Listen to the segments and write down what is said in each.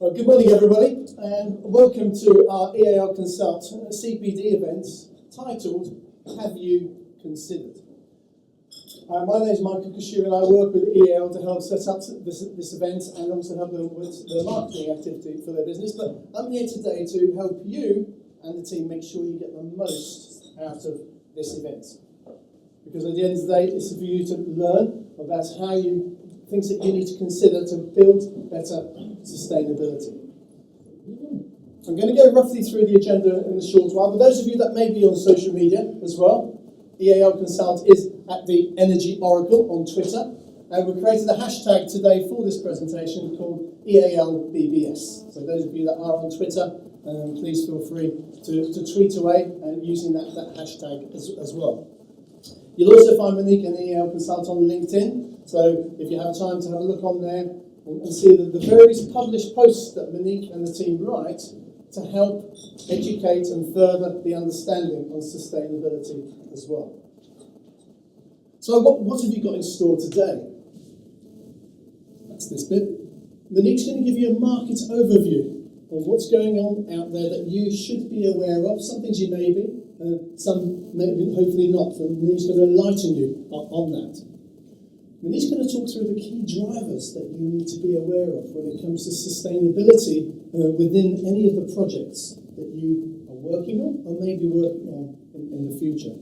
Well, good morning, everybody, and welcome to our EAL Consult CPD event titled "Have You Considered?" My name is Michael Kashu, and I work with EAL to help set up this event and also help them with the marketing activity for their business. But I'm here today to help you and the team make sure you get the most out of this event. Because at the end of the day, it's for you to learn about things that you need to consider to build better sustainability. I'm going to go roughly through the agenda in a short while, but those of you that may be on social media as well, EAL Consult is at the Energy Oracle on Twitter, and we've created a hashtag today for this presentation called EALBBS. So those of you that are on Twitter, please feel free to tweet away using that hashtag as well. You'll also find Monique and EAL Consult on LinkedIn. So if you have time to have a look on there and see the various published posts that Monique and the team write to help educate and further the understanding on sustainability as well. So what have you got in store today? That's this bit. Monique's going to give you a market overview of what's going on out there that you should be aware of. Some things you may be, some maybe hopefully not. And Monique's going to enlighten you on that. Monique's going to talk through the key drivers that you need to be aware of when it comes to sustainability within any of the projects that you are working on or may be working on in the future.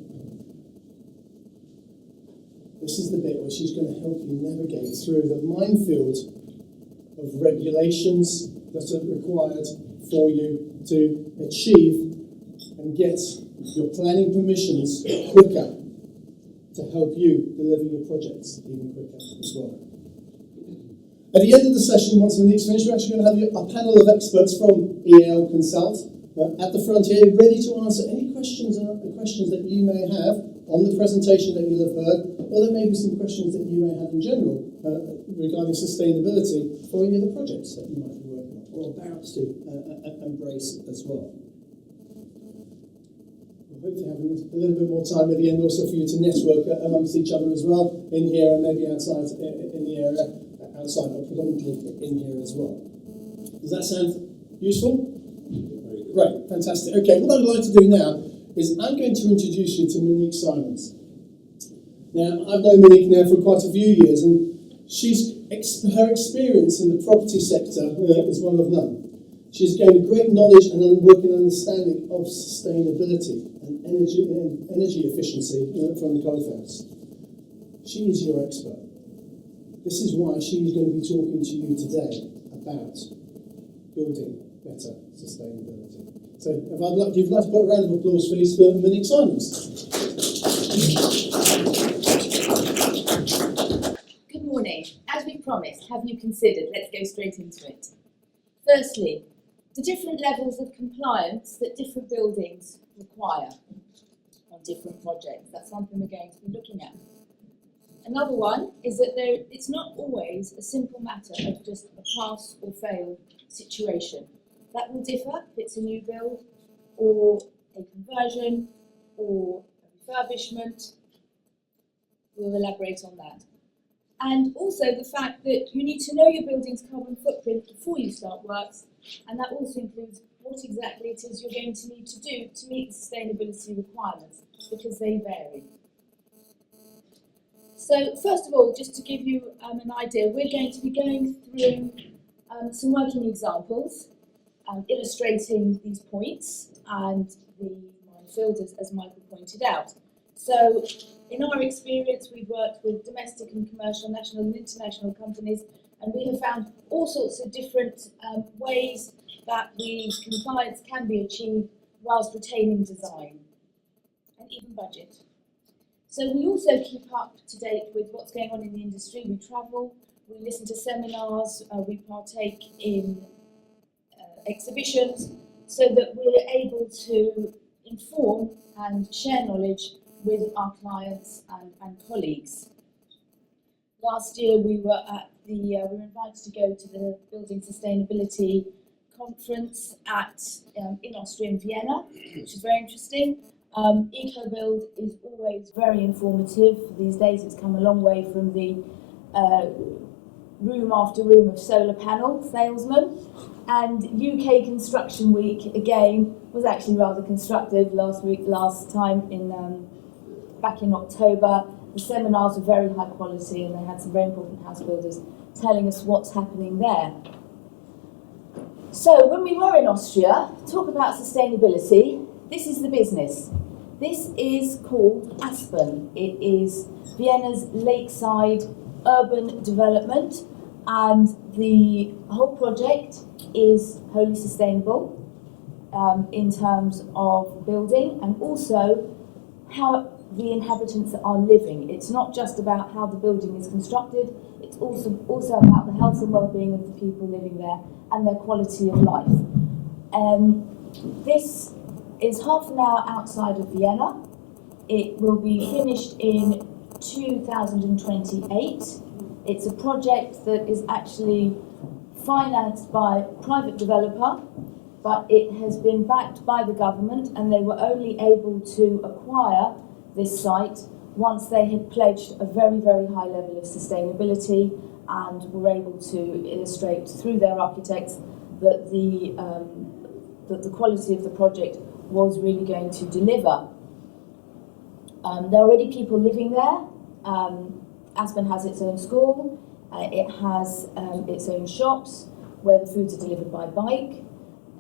This is the bit where she's going to help you navigate through the minefield of regulations that are required for you to achieve and get your planning permissions quicker, to help you deliver your projects even quicker as well. At the end of the session, once Monique's finished, we're actually going to have a panel of experts from EAL Consult at the front here, ready to answer any questions that you may have on the presentation that you'll have heard, or there may be some questions that you may have in general regarding sustainability for any of the projects that you might be working on or about to embrace as well. Hopefully having a little bit more time at the end also for you to network amongst each other as well in here and maybe outside in the area outside, but predominantly in here as well. Does that sound useful? Great, fantastic. Okay, what I'd like to do now is I'm going to introduce you to Monique Simons. Now, I've known Monique now for quite a few years, and her experience in the property sector is one of none. She's gained great knowledge and working understanding of sustainability and energy efficiency from the coalface. She is your expert. This is why she's going to be talking to you today about building better sustainability. So if you'd like to put a round of applause, please, for Monique Simons. Good morning. As we promised, have you considered? Let's go straight into it. Firstly, the different levels of compliance that different buildings require on different projects. That's something we're going to be looking at. Another one is that it's not always a simple matter of just a pass or fail situation. That will differ if it's a new build or a conversion or a refurbishment. We'll elaborate on that. And also the fact that you need to know your building's carbon footprint before you start works, and that also includes what exactly it is you're going to need to do to meet the sustainability requirements, because they vary. So first of all, just to give you an idea, we're going to be going through some working examples, illustrating these points and the minefield, as Michael pointed out. So in our experience, we've worked with domestic and commercial, national and international companies, and we have found all sorts of different ways that the compliance can be achieved whilst retaining design and even budget. So we also keep up to date with what's going on in the industry. We travel, we listen to seminars, we partake in exhibitions, so that we're able to inform and share knowledge with our clients and colleagues. Last year we were invited to go to the Building Sustainability Conference in Austria, in Vienna, which is very interesting. EcoBuild is always very informative. These days it's come a long way from the room after room of solar panel salesmen. And UK Construction Week, again, was actually rather constructive last time back in October. The seminars were very high quality and they had some very important house builders telling us what's happening there. So when we were in Austria, talk about sustainability, this is the business. This is called Aspen. It is Vienna's lakeside urban development, and the whole project is wholly sustainable in terms of building and also how the inhabitants are living. It's not just about how the building is constructed, it's also about the health and well-being of the people living there and their quality of life. This is half an hour outside of Vienna. It will be finished in 2028. It's a project that is actually financed by a private developer, but it has been backed by the government, and they were only able to acquire this site once they had pledged a very, very high level of sustainability and were able to illustrate through their architects that the quality of the project was really going to deliver. There are already people living there. Aspen has its own school. It has its own shops where the foods are delivered by bike.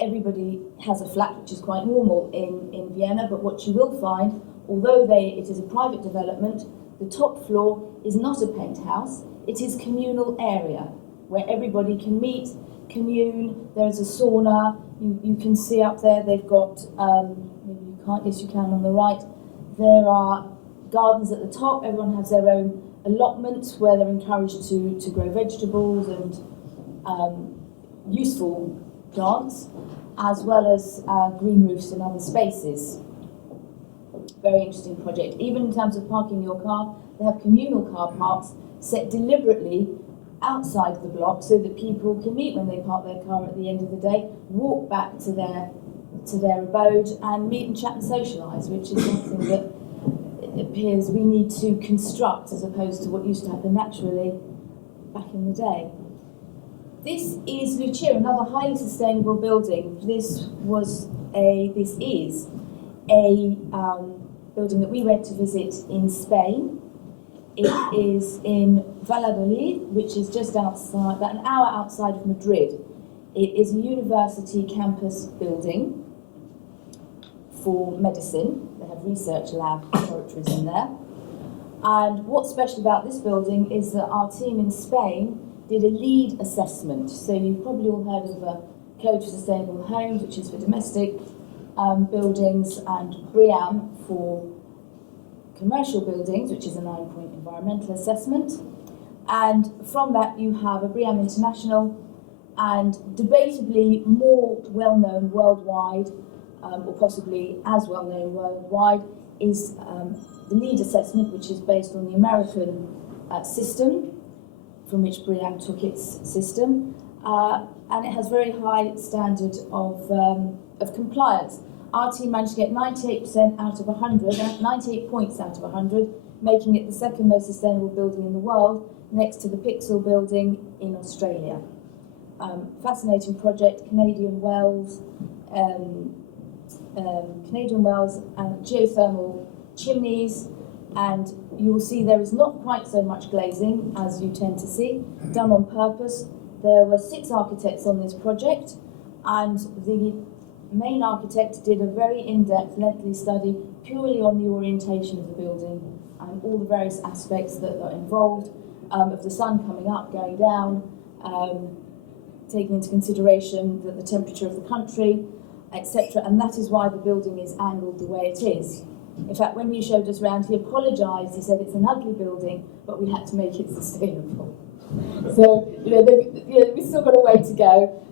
Everybody has a flat, which is quite normal in Vienna, but what you will find, although it is a private development, the top floor is not a penthouse, it is communal area where everybody can meet, commune. There's a sauna. You can see up there they've got, maybe you can't, yes you can on the right, there are gardens at the top. Everyone has their own allotments where they're encouraged to grow vegetables and useful plants, as well as green roofs and other spaces. Very interesting project. Even in terms of parking your car, they have communal car parks set deliberately outside the block so that people can meet when they park their car at the end of the day, walk back to their abode and meet and chat and socialise, which is something that it appears we need to construct as opposed to what used to happen naturally back in the day. This is Lucia, another highly sustainable building. This is a building that we went to visit in Spain. It is in Valladolid, which is just outside, about an hour outside of Madrid. It is a university campus building for medicine. They have research laboratories in there. And what's special about this building is that our team in Spain did a LEED assessment. So you've probably all heard of a Code for Sustainable Homes, which is for domestic buildings, and BREEAM for commercial buildings, which is a 9-point environmental assessment. And from that you have a BREEAM International, and debatably more well-known worldwide, or possibly as well-known worldwide, is the LEED assessment, which is based on the American system, from which BREEAM took its system, and it has very high standard of compliance. Our team managed to get 98% out of 100, 98 points out of 100, making it the second most sustainable building in the world, next to the Pixel building in Australia. Fascinating project, Canadian wells and geothermal chimneys, and you will see there is not quite so much glazing as you tend to see, done on purpose. There were 6 architects on this project, and the main architect did a very in-depth, lengthy study purely on the orientation of the building and all the various aspects that are involved, of the sun coming up, going down, taking into consideration the temperature of the country, etc. And that is why the building is angled the way it is. In fact, when you showed us around, he apologised. He said it's an ugly building, but we had to make it sustainable. So, we've still got a way to go.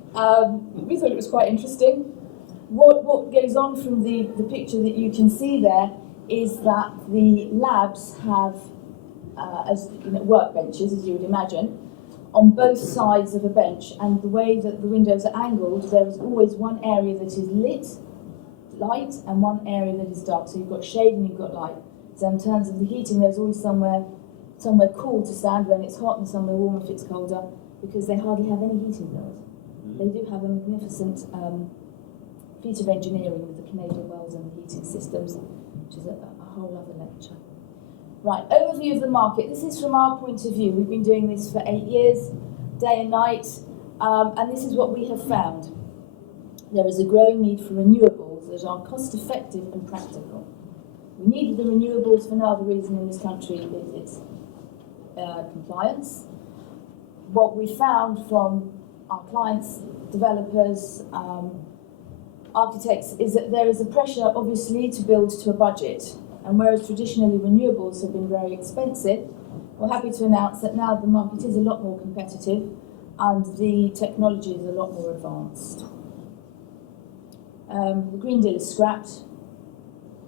We thought it was quite interesting. What goes on from the picture that you can see there is that the labs have workbenches, as you would imagine, on both sides of a bench, and the way that the windows are angled, there is always one area that is light, and one area that is dark. So you've got shade and you've got light. So in terms of the heating, there's always somewhere cool to stand when it's hot and somewhere warm if it's colder, because they hardly have any heating bills. They do have a magnificent feat of engineering with the Canadian wells and the heating systems, which is a whole other lecture. Right, overview of the market. This is from our point of view. We've been doing this for 8 years, day and night, and this is what we have found. There is a growing need for renewables that are cost-effective and practical. We need the renewables for no other reason in this country is its compliance. What we found from our clients, developers, architects, is that there is a pressure, obviously, to build to a budget. And whereas traditionally renewables have been very expensive, we're happy to announce that now the market is a lot more competitive and the technology is a lot more advanced. The Green Deal is scrapped.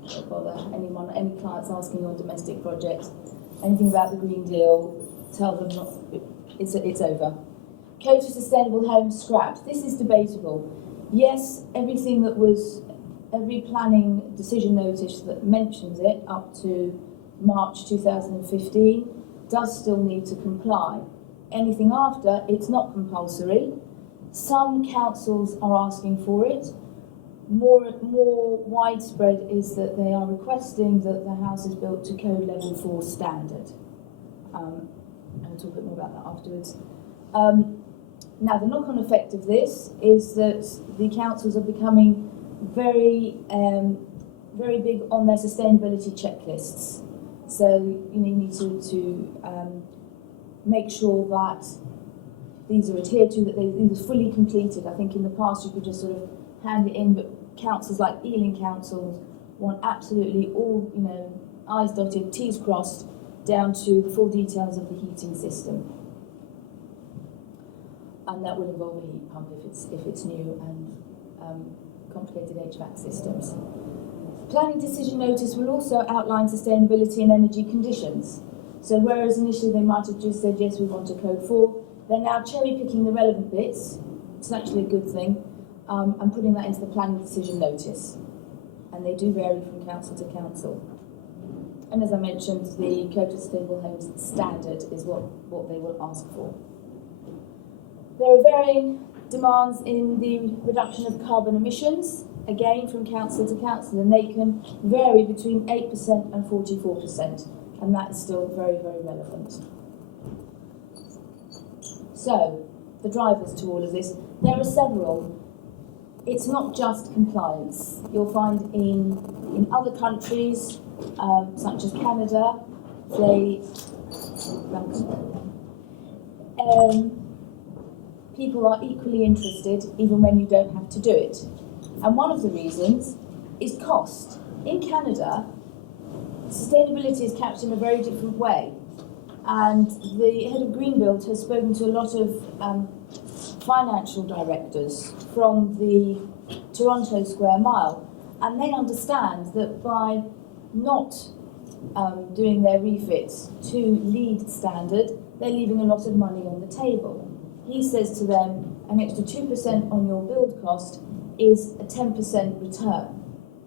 Don't bother any clients asking on domestic projects anything about the Green Deal, tell them not, it's over. Code for Sustainable Homes scrapped. This is debatable. Yes, every planning decision notice that mentions it up to March 2015 does still need to comply. Anything after, it's not compulsory. Some councils are asking for it. More widespread is that they are requesting that the house is built to code level 4 standard. And we'll talk a bit more about that afterwards. Now, the knock-on effect of this is that the councils are becoming very big on their sustainability checklists. So you need to make sure that these are adhered to, that these are fully completed. I think in the past you could just sort of hand it in, but councils like EAL councils want absolutely all, I's dotted, T's crossed, down to the full details of the heating system. And that would involve a heat pump if it's new, and complicated HVAC systems. Planning decision notice will also outline sustainability and energy conditions. So whereas initially they might have just said, yes, we want a code 4, they're now cherry picking the relevant bits, it's actually a good thing, and putting that into the planning decision notice. And they do vary from council to council. And as I mentioned, the Code for Sustainable Homes standard is what they will ask for. There are varying demands in the reduction of carbon emissions, again from council to council, and they can vary between 8% and 44%, and that is still very, very relevant. So, the drivers to all of this, there are several. It's not just compliance. You'll find in other countries, such as Canada, people are equally interested even when you don't have to do it. And one of the reasons is cost. In Canada, sustainability is captured in a very different way. And the head of Greenbuild has spoken to a lot of financial directors from the Toronto Square Mile. And they understand that by not doing their refits to LEED standard, they're leaving a lot of money on the table. He says to them, an extra 2% on your build cost is a 10% return.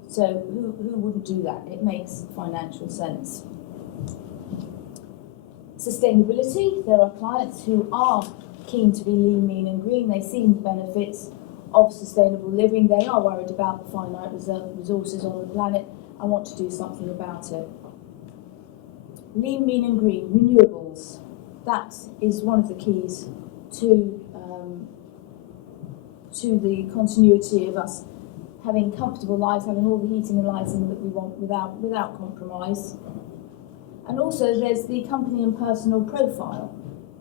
So who wouldn't do that? It makes financial sense. Sustainability, there are clients who are keen to be lean, mean and green. They see the benefits of sustainable living. They are worried about the finite resources on the planet and want to do something about it. Lean, mean and green, renewables. That is one of the keys to the continuity of us having comfortable lives, having all the heating and lighting that we want without compromise. And also there's the company and personal profile.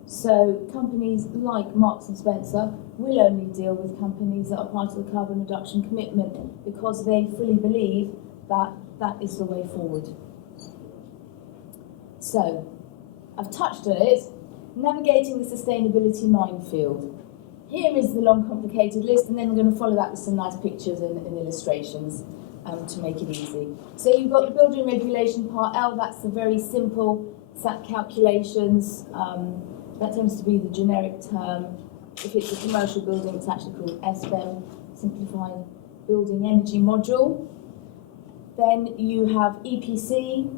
So companies like Marks and Spencer will only deal with companies that are part of the carbon reduction commitment because they fully believe that that is the way forward. So, I've touched on it, navigating the sustainability minefield. Here is the long, complicated list, and then we're going to follow that with some nice pictures and illustrations to make it easy. So you've got the building regulation part L, that's the very simple SAT calculations. That tends to be the generic term. If it's a commercial building, it's actually called SBEM, Simplified Building Energy Module. Then you have EPC.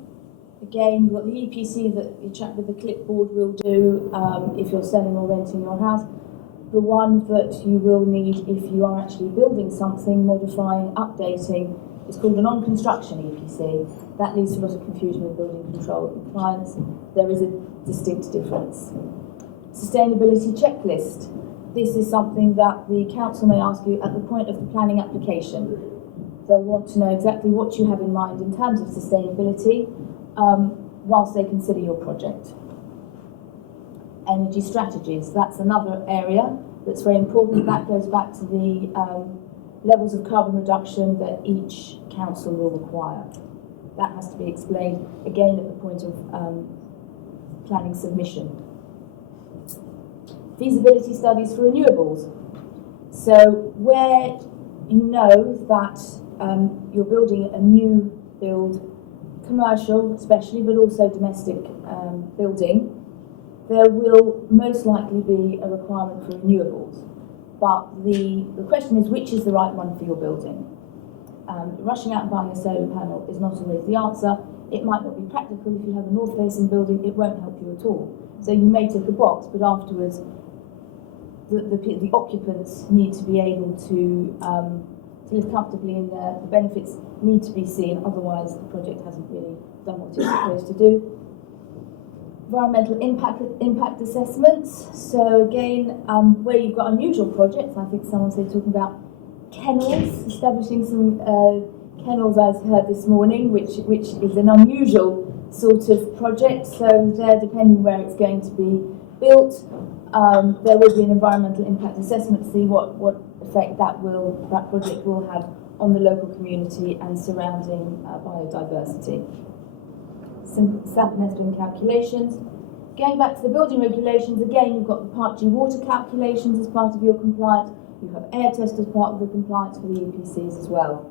Again, you've got the EPC that your chap with the clipboard will do if you're selling or renting your house. the one that you will need if you are actually building something, modifying, updating, is called a non-construction EPC. That leads to a lot of confusion with building control compliance. There is a distinct difference. Sustainability checklist. This is something that the council may ask you at the point of the planning application. They'll want to know exactly what you have in mind in terms of sustainability whilst they consider your project. Energy strategies, that's another area that's very important. That goes back to the levels of carbon reduction that each council will require. That has to be explained again at the point of planning submission. Feasibility studies for renewables. So where you know that you're building a new build, commercial especially, but also domestic building, there will most likely be a requirement for renewables. But the question is, which is the right one for your building? Rushing out and buying a solar panel is not always the answer. It might not be practical. If you have a north-facing building, it won't help you at all. So you may tick a box, but afterwards the occupants need to be able to live comfortably in there. The benefits need to be seen, otherwise the project hasn't really done what it's supposed to do. Environmental impact assessments. So again, where you've got unusual projects, I think someone said talking about kennels, establishing some kennels I've heard this morning, which is an unusual sort of project. So there, depending where it's going to be built, there will be an environmental impact assessment to see what effect that project will have on the local community and surrounding biodiversity. Some SAP and SPM calculations. Going back to the building regulations, again, you've got the Part G water calculations as part of your compliance. You have air test as part of the compliance for the EPCs as well.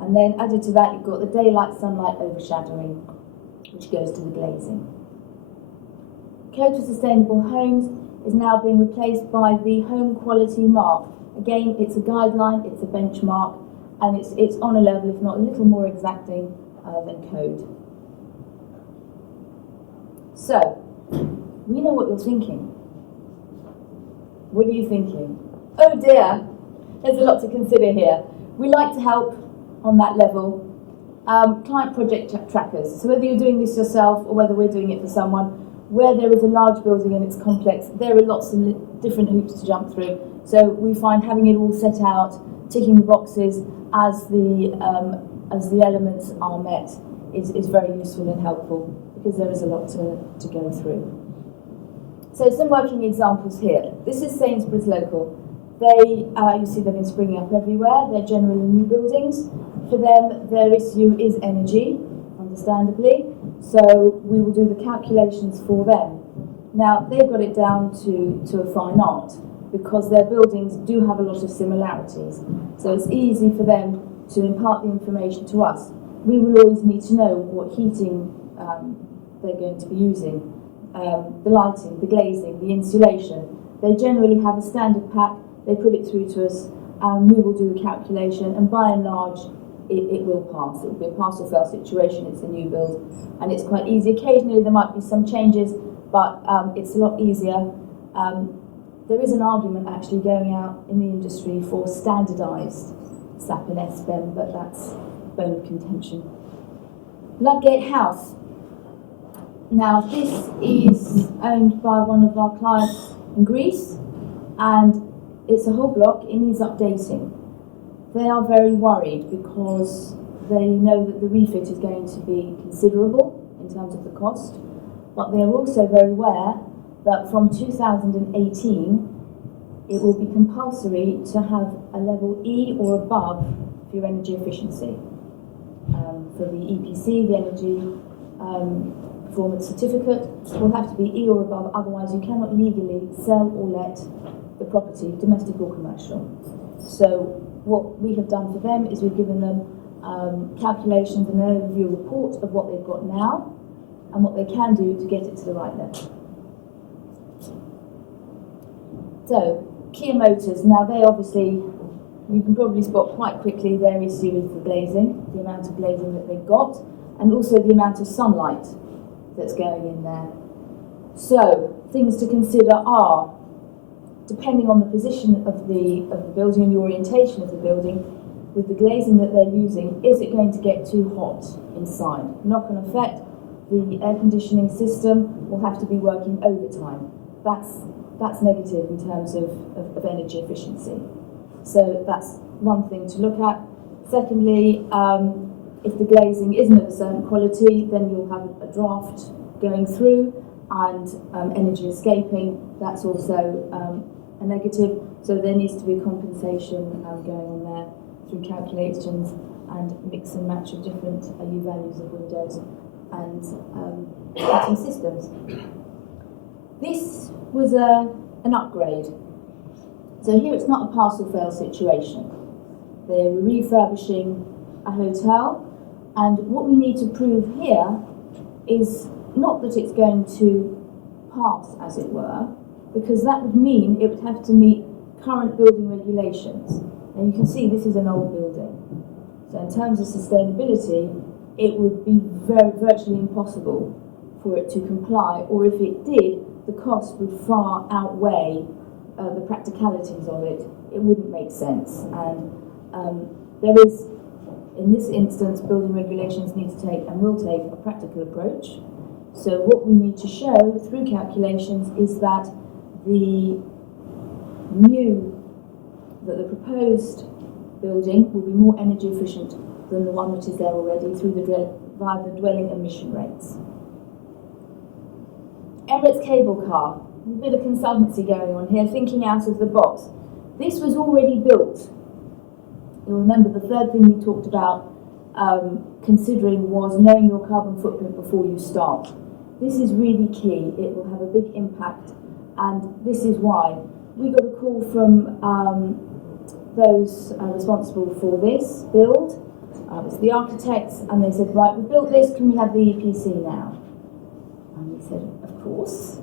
And then added to that, you've got the daylight sunlight overshadowing, which goes to the glazing. Code for Sustainable Homes is now being replaced by the Home Quality Mark. Again, it's a guideline, it's a benchmark, and it's on a level, if not a little more exacting than code. So, we know what you're thinking. What are you thinking? Oh dear, there's a lot to consider here. We like to help on that level. Client project trackers. So whether you're doing this yourself or whether we're doing it for someone, where there is a large building and it's complex, there are lots of different hoops to jump through. So we find having it all set out, ticking the boxes as the elements are met is very useful and helpful, because there is a lot to go through. So some working examples here. This is Sainsbury's Local. They, you see them springing up everywhere. They're generally new buildings. For them, their issue is energy, understandably. So we will do the calculations for them. Now, they've got it down to a fine art, because their buildings do have a lot of similarities. So it's easy for them to impart the information to us. We will always need to know what heating they're going to be using, the lighting, the glazing, the insulation. They generally have a standard pack. They put it through to us, and we will do the calculation, and by and large, it will pass. It will be a pass or fail situation. It's a new build, and it's quite easy. Occasionally there might be some changes, but it's a lot easier. There is an argument actually going out in the industry for standardised SAP and SPM, but that's bone of contention. Ludgate House. Now, this is owned by one of our clients in Greece, and it's a whole block. It needs updating. They are very worried because they know that the refit is going to be considerable in terms of the cost, but they're also very aware that from 2018 it will be compulsory to have a level E or above for your energy efficiency. For the EPC, the energy performance certificate will have to be E or above, otherwise you cannot legally sell or let the property, domestic or commercial. So what we have done for them is we've given them calculations and an overview report of what they've got now and what they can do to get it to the right level. So, Kia Motors, now they obviously, you can probably spot quite quickly their issue is the glazing, the amount of glazing that they've got, and also the amount of sunlight that's going in there. So, things to consider are depending on the position of the building and the orientation of the building, with the glazing that they're using, is it going to get too hot inside? Knock-on effect, the air conditioning system will have to be working overtime. That's negative in terms of energy efficiency. So that's one thing to look at. Secondly, if the glazing isn't of a certain quality, then you'll have a draft going through and energy escaping. That's also a negative. So there needs to be compensation going on there through calculations and mix and match of different U values of windows and heating systems. This was an upgrade. So here it's not a pass-or-fail situation. They're refurbishing a hotel, and what we need to prove here is not that it's going to pass, as it were, because that would mean it would have to meet current building regulations. And you can see this is an old building. So in terms of sustainability, it would be virtually impossible for it to comply, or if it did, the cost would far outweigh the practicalities of it. It wouldn't make sense. And there is, in this instance, building regulations need to take and will take a practical approach. So what we need to show through calculations is that the proposed building will be more energy efficient than the one which is there already via the dwelling emission rates. Emirates cable car, a bit of consultancy going on here, thinking out of the box. This was already built. You'll remember the third thing we talked about considering was knowing your carbon footprint before you start. This is really key. It will have a big impact, and this is why. We got a call from those responsible for this build. It's the architects, and they said, right, we built this, can we have the EPC now? And we said, of course.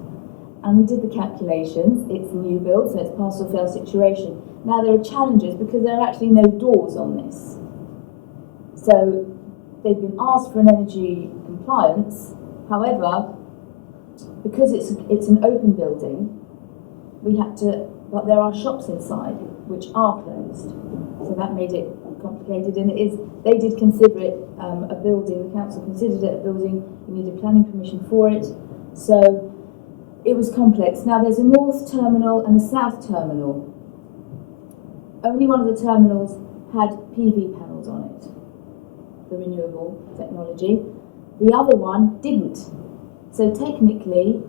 And we did the calculations. It's a new build, so it's pass or fail situation. Now there are challenges because there are actually no doors on this. So they've been asked for an energy compliance. However, because it's an open building, but there are shops inside which are closed. So that made it complicated, and they did consider it a building, the council considered it a building, you needed planning permission for it. So it was complex. Now there's a north terminal and a south terminal. Only one of the terminals had PV panels on it, the renewable technology. The other one didn't. So technically,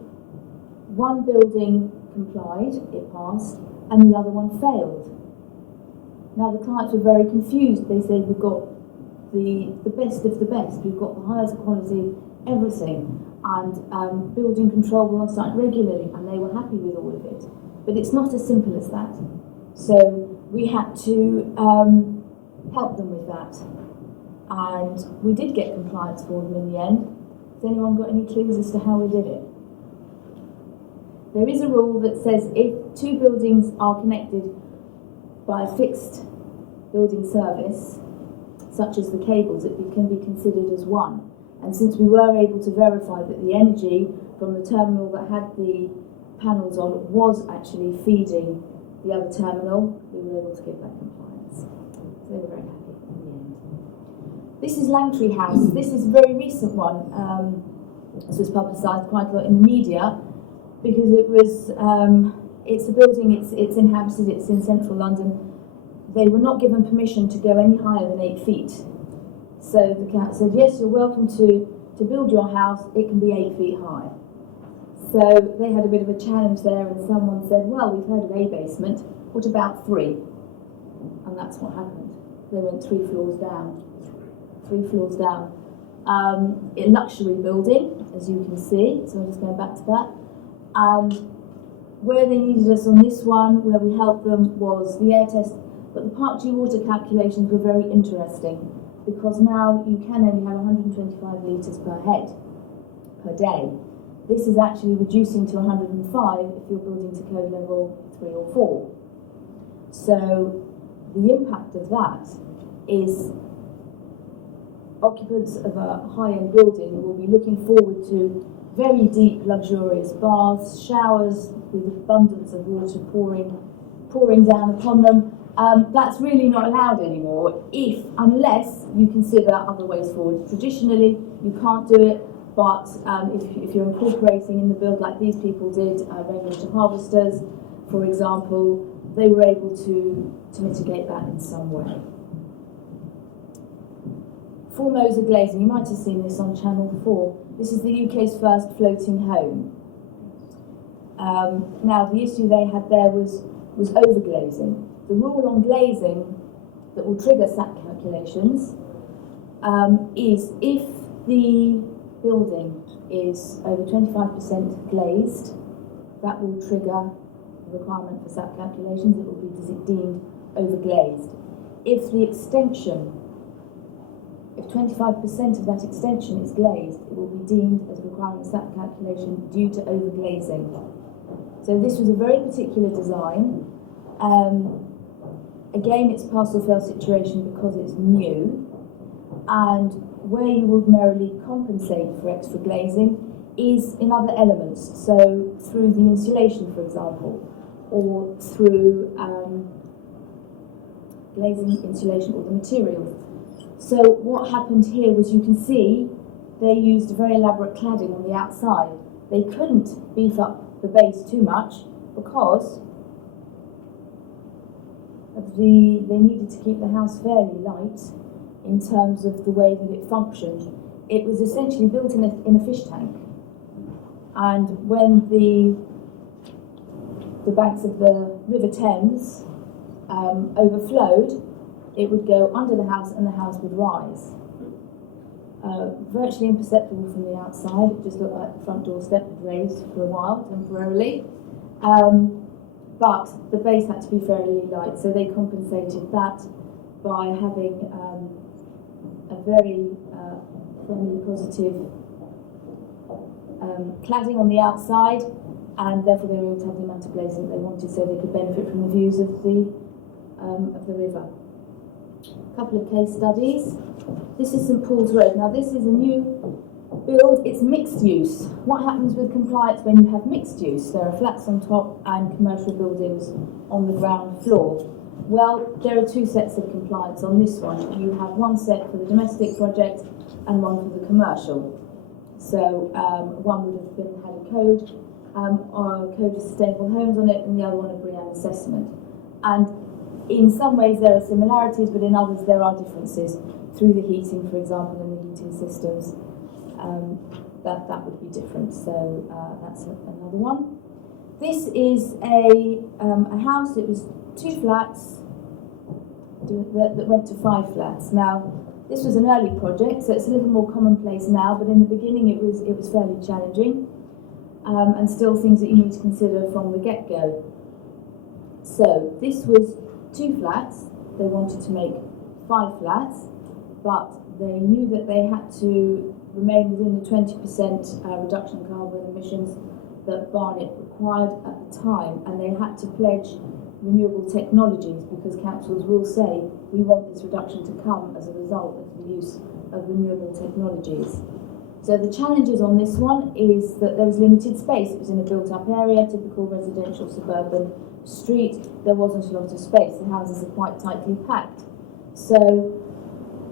one building complied, it passed, and the other one failed. Now the clients were very confused. They said, we've got the best of the best, we've got the highest quality, everything, and building control were on site regularly, and they were happy with all of it. But it's not as simple as that. So we had to help them with that. And we did get compliance for them in the end. Has anyone got any clues as to how we did it? There is a rule that says if two buildings are connected by a fixed building service, such as the cables, it can be considered as one. And since we were able to verify that the energy from the terminal that had the panels on was actually feeding the other terminal, we were able to get that compliance. So they were very happy in the end. This is Langtree House. This is a very recent one. This was publicised quite a lot in the media because it was, it's a building, it's in Hampstead, it's in central London. They were not given permission to go any higher than 8 feet. So the council said, yes, you're welcome to build your house, it can be 8 feet high. So they had a bit of a challenge there, and someone said, well, we've heard of a basement, what about 3? And that's what happened. They went 3 floors down. 3 floors down. A luxury building, as you can see, so I'm just going back to that. And where they needed us on this one, where we helped them, was the air test. But the Part G water calculations were very interesting, because now you can only have 125 litres per head, per day. This is actually reducing to 105 if you're building to code level 3 or 4. So the impact of that is occupants of a high-end building will be looking forward to very deep, luxurious baths, showers with abundance of water pouring down upon them. That's really not allowed anymore, unless you consider other ways forward. Traditionally, you can't do it, but if you're incorporating in the build like these people did, rainwater harvesters, for example, they were able to mitigate that in some way. Formosa glazing, you might have seen this on Channel 4. This is the UK's first floating home. Now, the issue they had there was overglazing. The rule on glazing that will trigger SAP calculations is if the building is over 25% glazed, that will trigger the requirement for SAP calculations. It will be deemed overglazed. If 25% of that extension is glazed, it will be deemed as requiring a SAP calculation due to overglazing. So this was a very particular design. Again, it's pass-or-fail situation because it's new, and where you ordinarily compensate for extra glazing is in other elements, so through the insulation, for example, or through glazing, insulation, or the materials. So what happened here was, you can see they used a very elaborate cladding on the outside. They couldn't beef up the base too much because they needed to keep the house fairly light in terms of the way that it functioned. It was essentially built in a fish tank, and when the banks of the River Thames overflowed, it would go under the house and the house would rise. Virtually imperceptible from the outside. It just looked like the front door step had raised for a while, temporarily. But the base had to be fairly light, so they compensated that by having a very friendly, positive cladding on the outside, and therefore they were able to have the amount of glazing that they wanted, so they could benefit from the views of the river. A couple of case studies. This is St Paul's Road. Now, this is a new build. It's mixed use. What happens with compliance when you have mixed use? There are flats on top and commercial buildings on the ground floor. Well, there are two sets of compliance on this one. You have one set for the domestic project and one for the commercial. So one would have had a code, or a code of sustainable homes on it, and the other one a BREEAM assessment. And in some ways there are similarities, but in others there are differences through the heating, for example, and the heating systems. That would be different. So that's another one. This is a house. It was 2 flats that went to 5 flats. Now, this was an early project, so it's a little more commonplace now, but in the beginning it was fairly challenging, and still things that you need to consider from the get-go. So this was 2 flats. They wanted to make 5 flats, but they knew that they had to remain within the 20% reduction in carbon emissions that Barnet required at the time, and they had to pledge renewable technologies, because councils will say we want this reduction to come as a result of the use of renewable technologies. So the challenges on this one is that there was limited space. It was in a built-up area, typical residential suburban street. There wasn't a lot of space. The houses are quite tightly packed. So,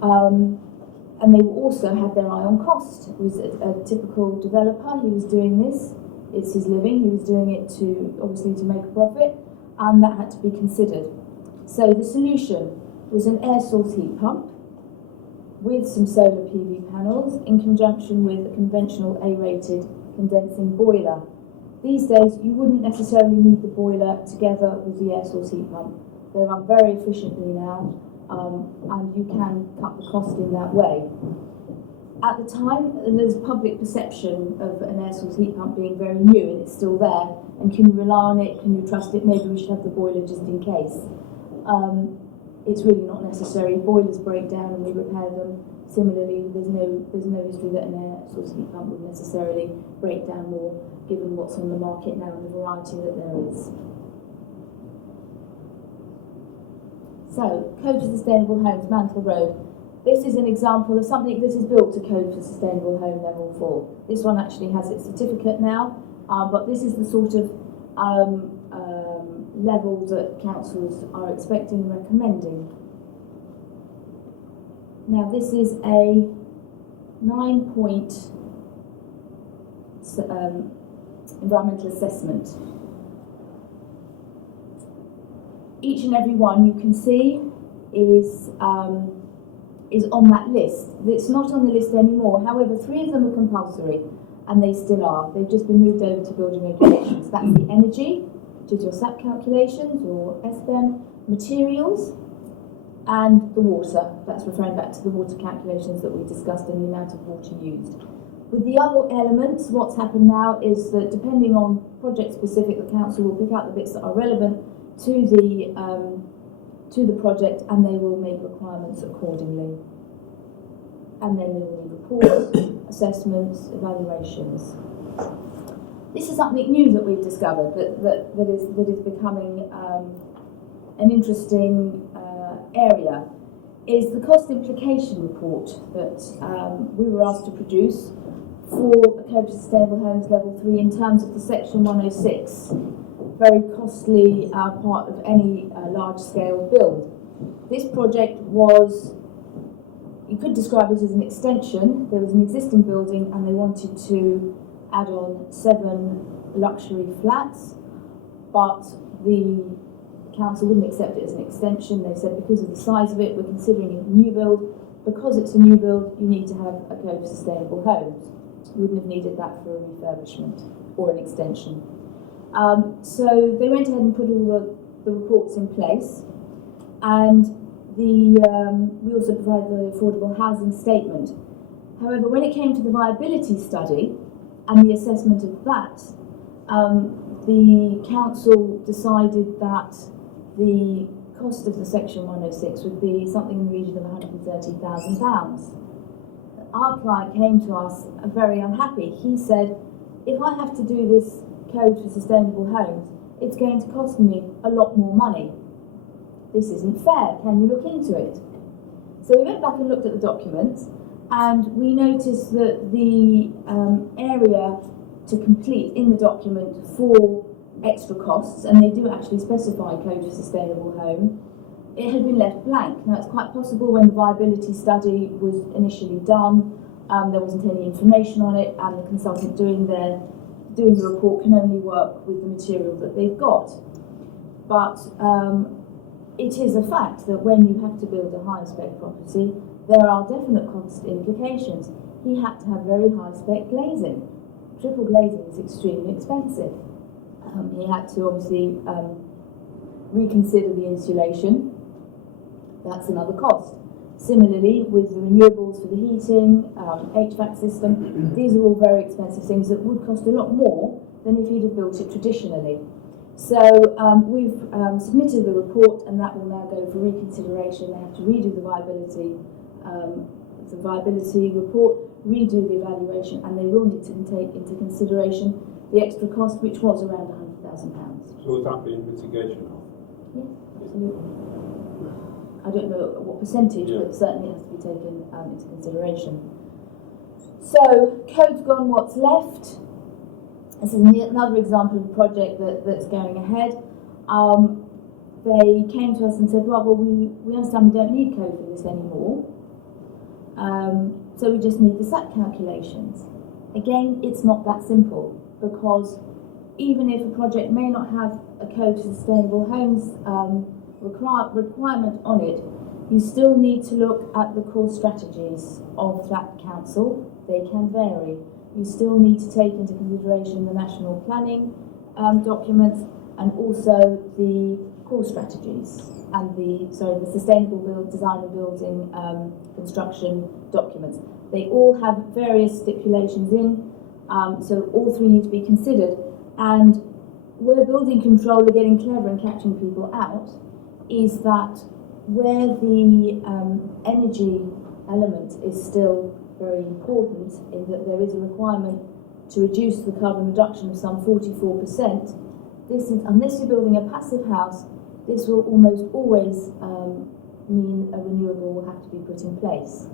and they also had their eye on cost. It was a typical developer. He was doing this. It's his living. He was doing it obviously to make a profit, and that had to be considered. So the solution was an air source heat pump with some solar PV panels in conjunction with a conventional A-rated condensing boiler. These days, you wouldn't necessarily need the boiler together with the air source heat pump. They run very efficiently now, and you can cut the cost in that way. At the time, there's public perception of an air source heat pump being very new, and it's still there. And can you rely on it? Can you trust it? Maybe we should have the boiler just in case. It's really not necessary. Boilers break down and we repair them. Similarly, there's no history that an air source heat pump would necessarily break down more, given what's on the market now and the variety that there is. So, Code of Sustainable Homes, Mantle Road. This is an example of something that is built to Code for Sustainable Home Level 4. This one actually has its certificate now, but this is the sort of level that councils are expecting and recommending. Now this is a 9-point environmental assessment. Each and every one you can see is on that list. It's not on the list anymore. However, 3 of them are compulsory, and they still are. They've just been moved over to building regulations. That's the energy, which is your SAP calculations or SBEM, materials, and the water. That's referring back to the water calculations that we discussed and the amount of water used. With the other elements, what's happened now is that depending on project specific, the council will pick out the bits that are relevant to the project, and they will make requirements accordingly. And then there will be reports, assessments, evaluations. This is something new that we've discovered that is becoming an interesting area, is the cost implication report that we were asked to produce for a Code for Sustainable Homes Level 3 in terms of the Section 106, very costly part of any large-scale build. This project was, you could describe it as an extension. There was an existing building and they wanted to add on 7 luxury flats, but the council wouldn't accept it as an extension. They said because of the size of it, we're considering it a new build. Because it's a new build, you need to have a Code for Sustainable Homes. You wouldn't have needed that for a refurbishment or an extension. So they went ahead and put all the reports in place, and we also provide the affordable housing statement. However, when it came to the viability study and the assessment of that, the council decided that the cost of the Section 106 would be something in the region of £130,000. Our client came to us very unhappy. He said, if I have to do this Code for Sustainable Homes, it's going to cost me a lot more money. This isn't fair. Can you look into it? So we went back and looked at the documents, and we noticed that the area to complete in the document for extra costs, and they do actually specify Code for Sustainable Home, it had been left blank. Now it's quite possible when the viability study was initially done, there wasn't any information on it, and the consultant doing the report can only work with the material that they've got. But it is a fact that when you have to build a high spec property, there are definite cost implications. He had to have very high spec glazing. Triple glazing is extremely expensive. He had to obviously reconsider the insulation. That's another cost. Similarly, with the renewables for the heating, HVAC system, these are all very expensive things that would cost a lot more than if you'd have built it traditionally. So we've submitted the report, and that will now go for reconsideration. They have to redo the viability report, redo the evaluation, and they will need to take into consideration the extra cost, which was around £100,000. So would that be mitigation of? Yes, absolutely. I don't know what percentage, but it certainly has to be taken into consideration. So, code's gone, what's left? This is another example of a project that's going ahead. They came to us and said, well, we understand we don't need code for this anymore, so we just need the SAP calculations. Again, it's not that simple, because even if a project may not have a Code for Sustainable Homes requirement on it, you still need to look at the core strategies of that council. They can vary. You still need to take into consideration the national planning documents, and also the core strategies and the sustainable design and building construction documents. They all have various stipulations in, so all 3 need to be considered. And where building control are getting clever and catching people out is that where the energy element is still very important, in that there is a requirement to reduce the carbon reduction of some 44%, this is, unless you're building a passive house, this will almost always mean a renewable will have to be put in place.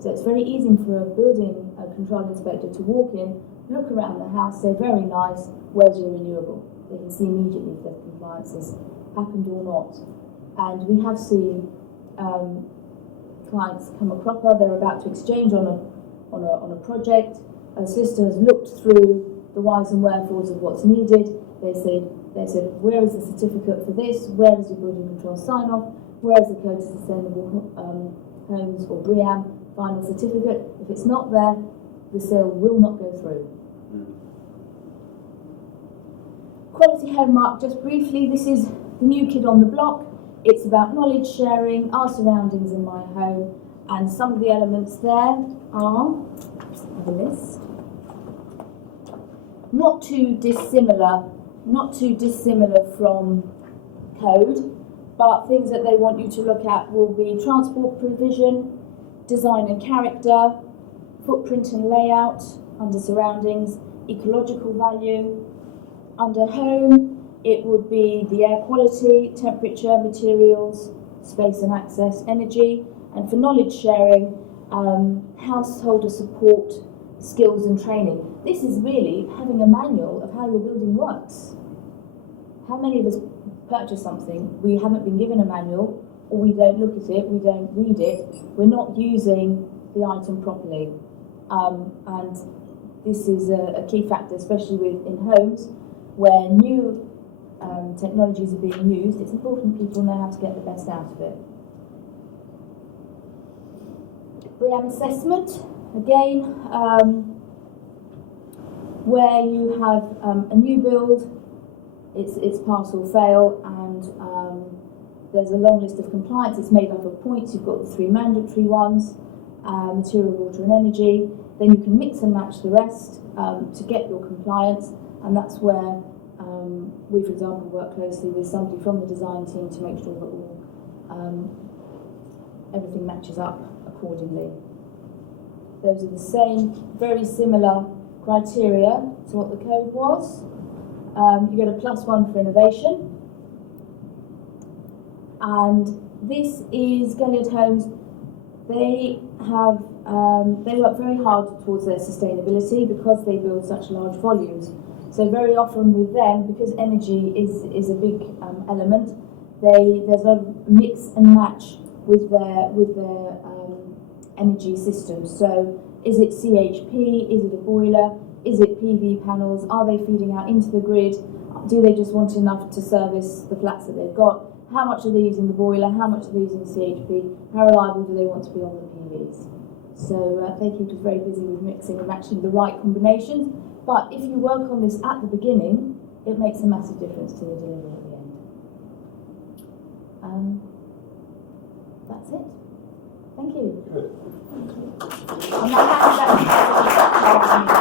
So it's very easy for a building control inspector to walk in, look around the house, say, very nice, where's your renewable? They can see immediately if the compliance has happened or not. And we have seen clients come a cropper, they're about to exchange on a project, a solicitor has looked through the whys and wherefores of what's needed. They said, where is the certificate for this? Where is your building control sign-off? Where is the Code to Sustainable Homes or BREEAM final certificate? If it's not there, the sale will not go through. Quality Home Mark, just briefly, this is the new kid on the block. It's about knowledge sharing, our surroundings in my home, and some of the elements there are, the list, not too dissimilar from code, but things that they want you to look at will be transport provision, design and character, footprint and layout, under surroundings, ecological value. Under home, it would be the air quality, temperature, materials, space and access, energy, and for knowledge sharing, householder support, skills and training. This is really having a manual of how your building works. How many of us purchase something, we haven't been given a manual, or we don't look at it, we don't read it, we're not using the item properly. And this is a key factor, especially in homes, where new technologies are being used. It's important people know how to get the best out of it. BREEAM assessment, again, where you have a new build, it's pass or fail, and there's a long list of compliance. It's made up of points. You've got the 3 mandatory ones, material, water and energy. Then you can mix and match the rest to get your compliance, and that's where we, for example, work closely with somebody from the design team to make sure that everything matches up accordingly. Those are the same, very similar criteria to what the code was. You get a +1 for innovation. And this is Gilead Homes. They work very hard towards their sustainability because they build such large volumes. So very often with them, because energy is a big element, there's a lot of mix and match with their energy systems. So is it CHP? Is it a boiler? Is it PV panels? Are they feeding out into the grid? Do they just want enough to service the flats that they've got? How much are they using the boiler? How much are they using the CHP? How reliable do they want to be on the PVs? So they keep us very busy with mixing and matching the right combinations. But if you work on this at the beginning, it makes a massive difference to the delivery at the end. That's it. Thank you. Good. I'm now handing back to